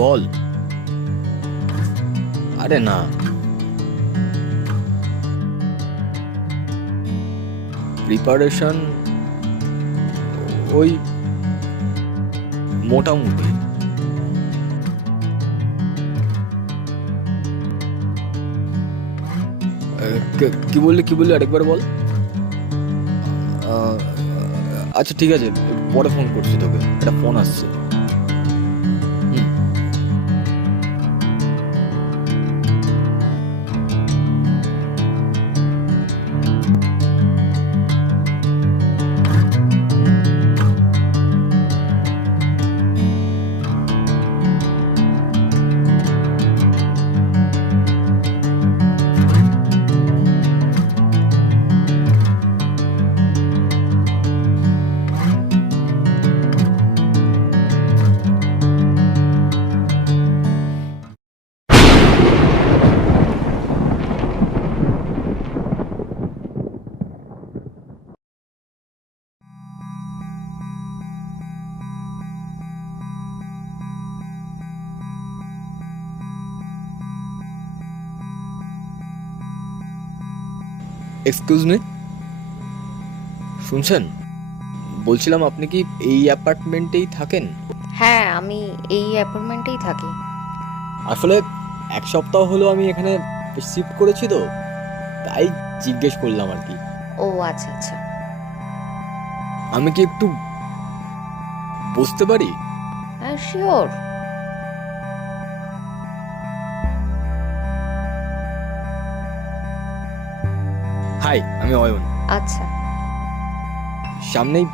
বল। আরে না, প্রিপারেশন ওই মোটামুটি। কি বললি আরেকবার বল। আহ, আচ্ছা ঠিক আছে, পরে ফোন করছি তোকে, একটা ফোন আসছে। হুম। এক্সকিউজ মি, শুনছেন? বলছিলাম আপনি কি এই অ্যাপার্টমেন্টেই থাকেন? হ্যাঁ, আমি এই অ্যাপার্টমেন্টেই থাকি। আসলে এক সপ্তাহ হলো আমি এখানে শিফট করেছি তো, তাই জিজ্ঞেস করলাম আর কি। ও আচ্ছা আচ্ছা। আমি কি একটু বসতে পারি? হ্যাঁ শিওর। হাই, আমি অয়ন। আচ্ছা। সামনেই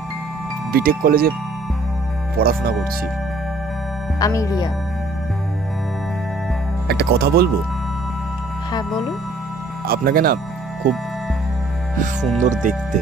বিটেক কলেজে পড়াশোনা করছি। আমি রিয়া। একটা কথা বলবো? হ্যাঁ বলুন। আপনাকে না খুব সুন্দর দেখতে।